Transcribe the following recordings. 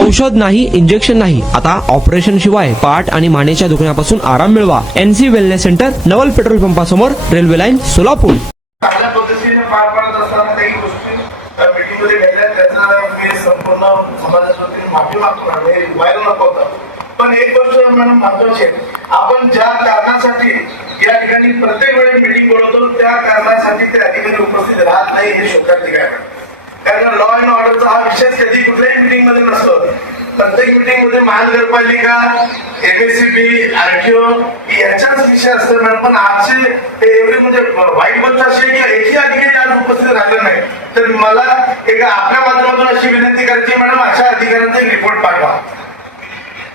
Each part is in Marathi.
औषध नाही, इंजेक्शन नाही, आता ऑपरेशन शिवाय पाठ आणि मानेच्या दुखण्यापासून आराम मिळवा. NC वेलनेस सेंटर, नवल पेट्रोल पंपासमोर, रेल्वे लाईन, सोलापूर. चांगल्या पद्धतीने पार पाडत असताना काही गोष्टी मीटिंगमध्ये घडल्या, त्याचा मी संपूर्ण समाजाच्या वतीने माफी मागतो. व्हायला नको होतं. पण एक गोष्ट मॅडम महत्वाची आहे, आपण ज्या कारणासाठी या ठिकाणी प्रत्येक वेळी मीटिंग बोलवतो त्या कारणासाठी ते अधिकारी उपस्थित राहत नाही हे शोकांतिक आहे. कारण लॉ अँड ऑर्डरचा हा विषय कधी कुठल्याही मीटिंग मध्ये नसतो. प्रत्येक मीटिंग मध्ये महानगरपालिका, MSCB, RTO याच्याच विषय असतो मॅडम. पण आजचे ते एवढी म्हणजे वाईट गोष्ट अशी आहे की एकही अधिकारी आज उपस्थित राहिले नाही. तर मला एक आपल्या माध्यमातून अशी विनंती करायची मॅडम, अशा अधिकाऱ्यांचा एक रिपोर्ट पाठवा.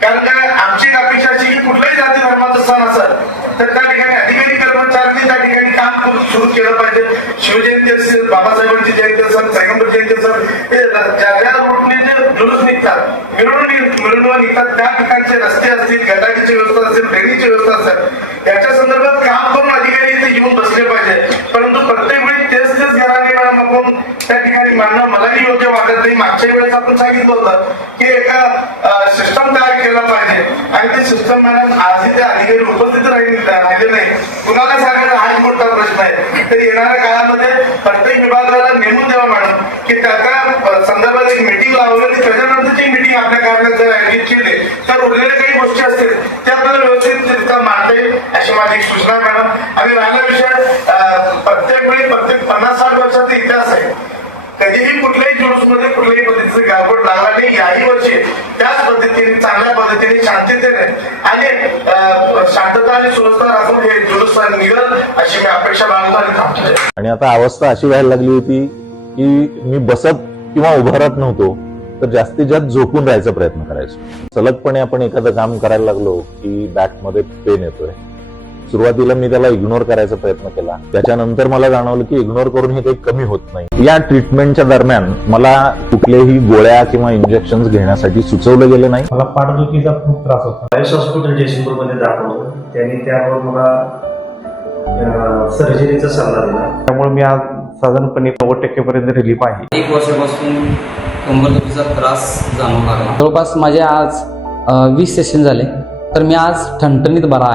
कारण काय आमची अपेक्षा अशी की कुठल्याही जाती धर्माचा सण असेल तर त्या ठिकाणी अधिकारी कर्मचाऱ्यांनी त्या ठिकाणी काम सुरू केलं पाहिजे. शिवजयंती असेल, बाबासाहेबांची जयंती असेल, पैगंबर जयंती असेल, हे ज्या रूटने जे जुलूस निघतात, मिरवणुका निघतात, त्या ठिकाणचे रस्ते असतील, गटारीची व्यवस्था असेल, ड्रेनेजची व्यवस्था असेल, याच्या संदर्भात काम करून अधिकारी इथे येऊन बसले पाहिजे. परंतु प्रत्येक वेळी तेच घराने आपण त्या ठिकाणी मानणं मलाही योग्य वाटत नाही. मागच्या वेळेस आपण सांगितलं होतं की एका सिस्टम तयार केला पाहिजे आणि ते सिस्टम मॅडम आजही ते अधिकारी उपस्थित राहिले नाही. कुणाला सांगायचा हाच मोठा प्रश्न आहे. तर येणाऱ्या काळामध्ये प्रत्येक विभागाला नेमून द्यावा मॅडम की त्या संदर्भात एक मीटिंग लावली, त्याच्यानंतरची मीटिंग आपल्या कार्यालयात जर आयोजित केली तर उरलेल्या काही गोष्टी असतील त्या आपल्याला व्यवस्थितरित्या मांडता येईल अशी माझी एक सूचना आहे मॅडम. आणि राहिला विषय प्रत्येक वेळी प्रत्येक 50-60 वर्षाचा इतिहास आहे. कधीही कुठल्याही जुलूसमध्ये कुठल्याही पद्धतीचं गाळबोट लागला नाही. याही वर्षी त्याच पद्धतीने चांगल्या पद्धतीने शांततेने आणि शांतता आणि सुव्यवस्था राखून हे जुलूस निघेल अशी मी अपेक्षा बाळगतो आणि थांबतो. आणि आता अवस्था अशी व्हायला लागली होती की मी बसत किंवा उभं राहत नव्हतो, तर जास्तीत जास्त झोपून राहायचा प्रयत्न करायचो. सलगपणे आपण एखादं काम करायला लागलो की बॅकमध्ये पेन येतोय. सुरुवातीला मी त्याला इग्नोर करायचा प्रयत्न केला. त्याच्यानंतर मला जाणवलं की इग्नोर करून हे काही कमी होत नाही. या ट्रीटमेंटच्या दरम्यान मला कुठल्याही गोळ्या किंवा इंजेक्शन घेण्यासाठी सुचवलं गेलं नाही. मला पाठदुखीचा खूप त्रास होता. आयुष हॉस्पिटल जयसिंगपूरमध्ये दाखवलं. त्यांनी त्यावर मला सर्जरीचा सल्ला दिला. त्यामुळे मी आज साधारणपणे 90% पर्यंत रिलीफ आहे. 1 वर्षापासून कंबरदुखीचा त्रास जाणवू लागला. जवळपास माझे आज 20 सेशन झाले, तर मी आज ठणठणीत बरा आहे.